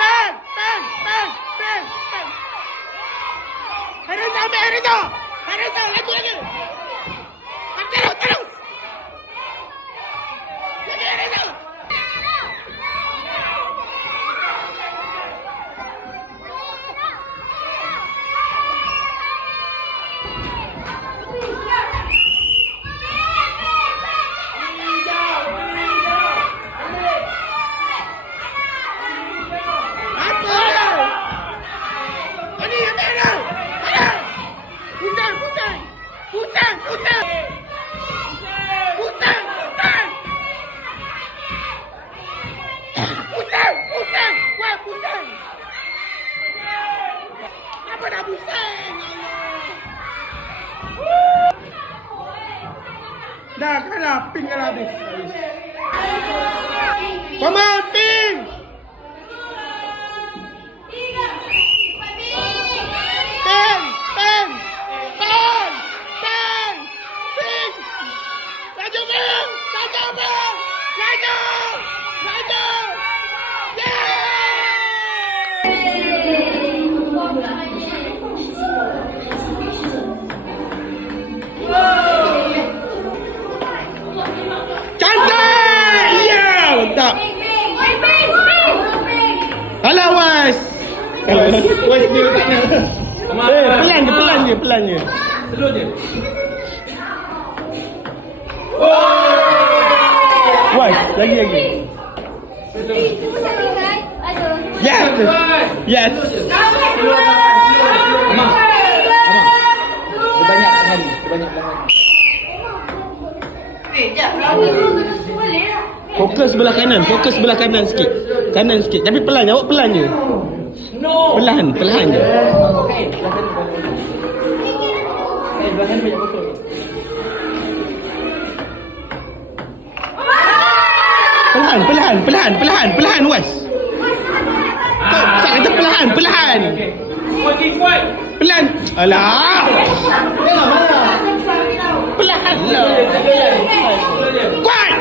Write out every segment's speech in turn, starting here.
Pen. Reza, ambil Reza. Reza, laju lagi. Terus. Lagi Reza. Dah kalah, ping kalah habis. Come on, ping! Pen! Ping! Laju, ping! Laju! Cantik! Ya, mantap. Alah, Was. Was dia tak nak. Pelan je. Slow je. Was, lagi. Yes. Amang. Dia banyak hari. Fokus sebelah kanan sikit. Tapi pelan je, awak pelan je. No. Perlahan je. Okey, belakang banyak kosong. Perlahan, Was. Saya kata perlahan. Kuat. Pelan. Alah. Perlahan lah. Kuat.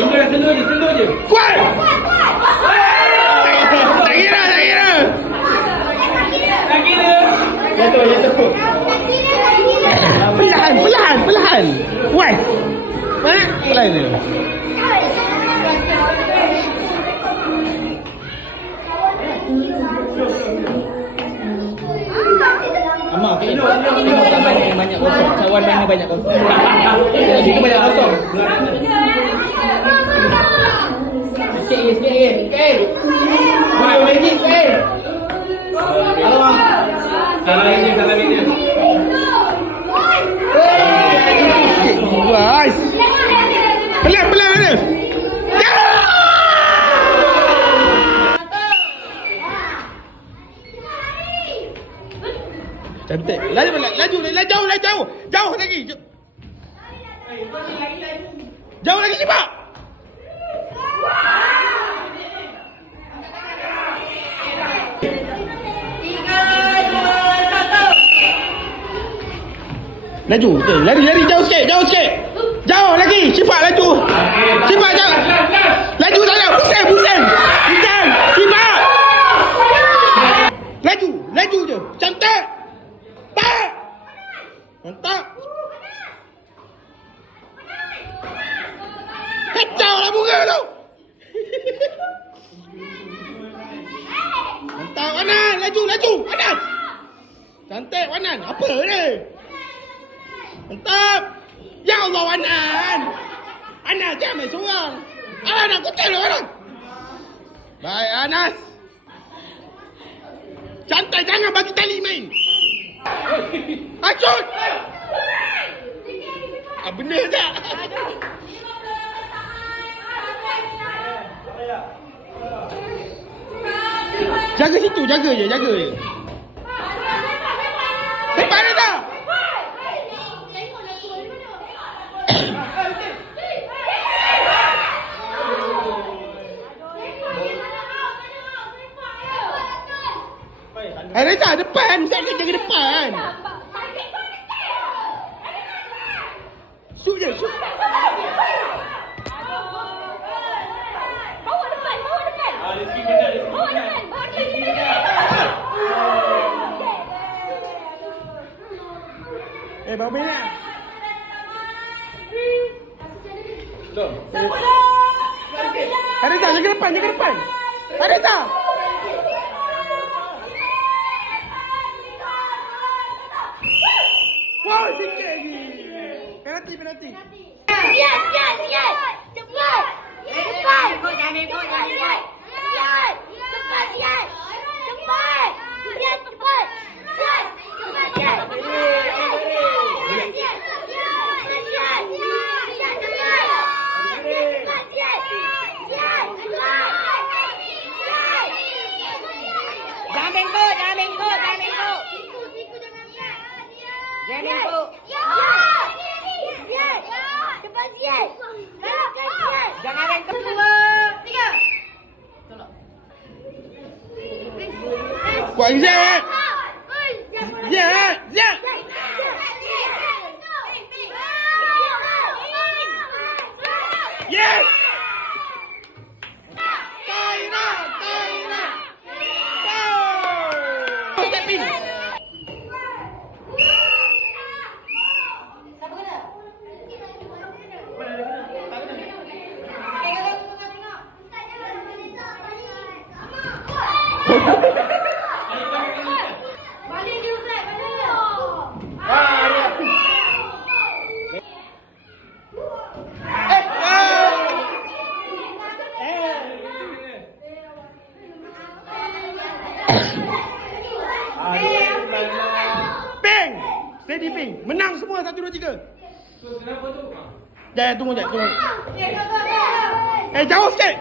Indra slow je. Kuat. Tak kira. Jatuh. Perlahan. Was. Mana? Pelan je. Amang, banyak kosong. Cawan mana banyak kosong. Situ banyak kosong. Sikit. Okey. Boleh lagi, okey. Halo, Mak. Salah ini. Was. Pelan je. Cantik. Laju. Jauh lagi. Jauh lagi Sipak. Laju, betul. Lari jauh sikit. Jauh lagi. Sipak laju. Sipak jauh. Laju sana. Pusing. Sipak. Laju je. Cantik. Tak. Mantap. Kacau lah bunga tu. Mantap Wanan. Laju. Wanan. Cantik Wanan. Apa ni? Mantap. Ya Allah Wanan. Anas jangan main seorang. Alah nak kutil lah Wanan. Baik Anas. Cantik jangan bagi tali main. Acut. Benda tak? Jaga situ, jaga je. Lepas dah tak? Reza depan, saya akan jaga depan. Shoot je. Bawa depan. Bawa bina. Arisa, jaga depan, jaga depan. Arisa. Wow, sikit lagi. Penalti, penalti. Siap. Cepat. Cepat. Jangan ikut. Siap. Cepat, siap. Cepat. Siap, cepat. Siap. Cepat, siap. Jangan bengkok. Cepat, siap. Jangan bengkok. 2, 3. Kuat Izat. Izat. Yes. Kaira. Go. Step in. Balik dia Ustaz, balik. Ping. Steady ping. Menang semua 1 2 3. Jangan tunggu. Jauh sikit.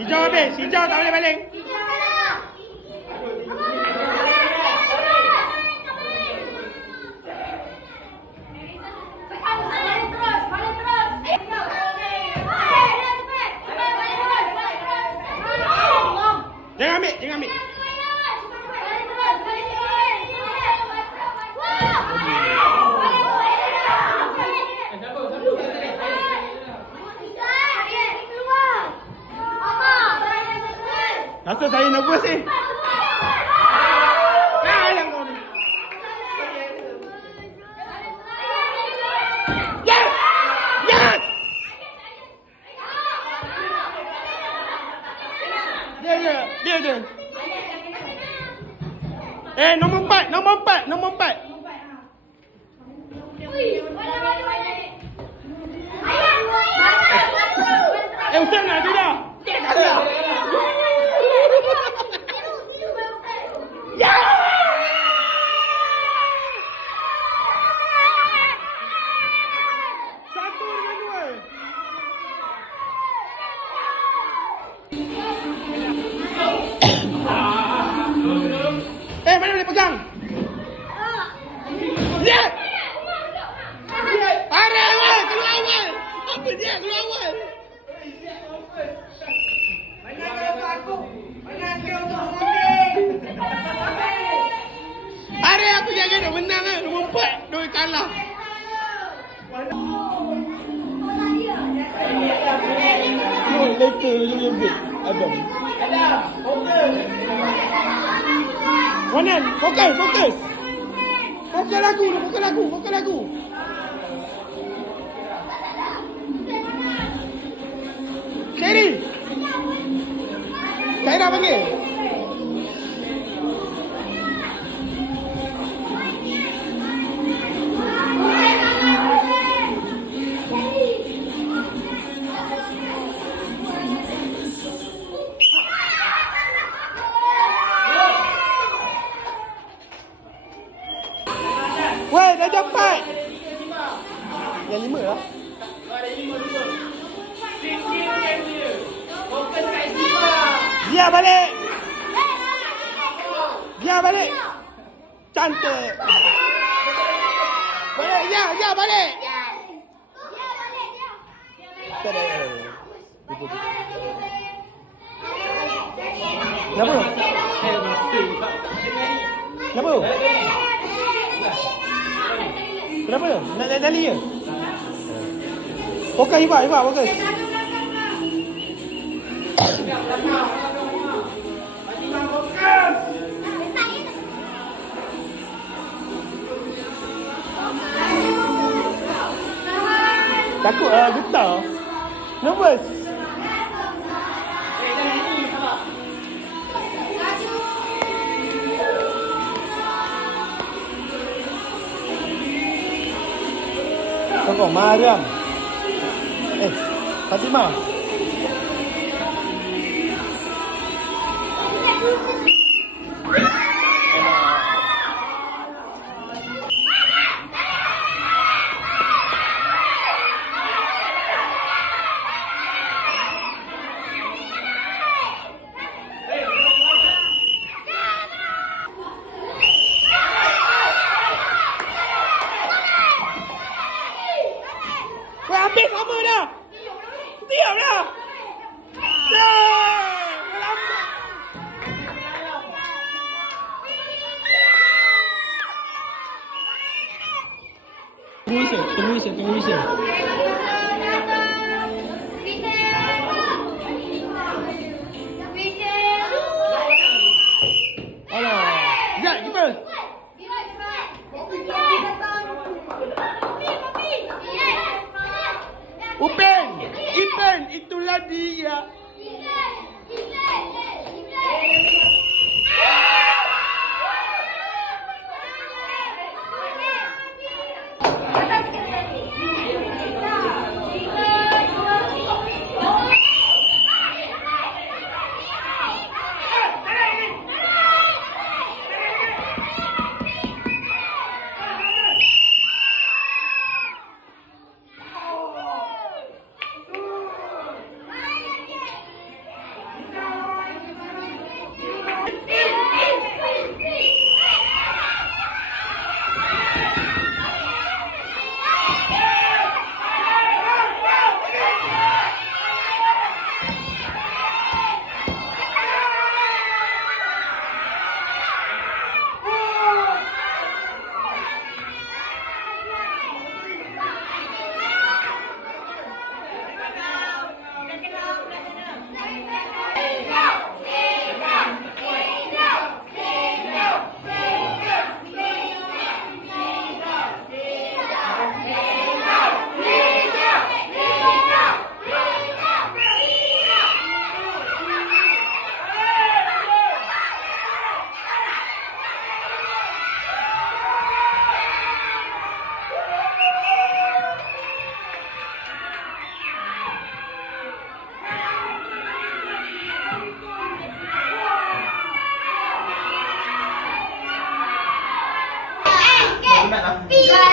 Hijau habis. Hijau tak boleh baling. Balik terus. Jangan ambil. Rasa saya nervous ni. Alang kau ni. Yes! Dia je. Nombor 4. Ustaz nak tidak? Kalah. Ya! Satu dengan dua. Mana boleh pegang? Ya! Keluar awal. Apa dia? Keluar awal. Aku jaga nak menang kan. Nombor 4 dia kalah. Later you ambil Adam. Wanan, fokus. Fokus lagu. Sherry. Kaira panggil. Weh, dah cepat. Yang 5 lah. Dia balik. Cantik. Balik, dia balik. Kenapa? Kenapa? Nak tali ke? Fokus Ifah, fokus. Takut lah, getar. Nervous. Kau Mariam. Fatimah. Weh, habis sama dah. Tiap dah. Tunggu whistle. Alah. Zat, kita. Upen, itulah dia. Pila.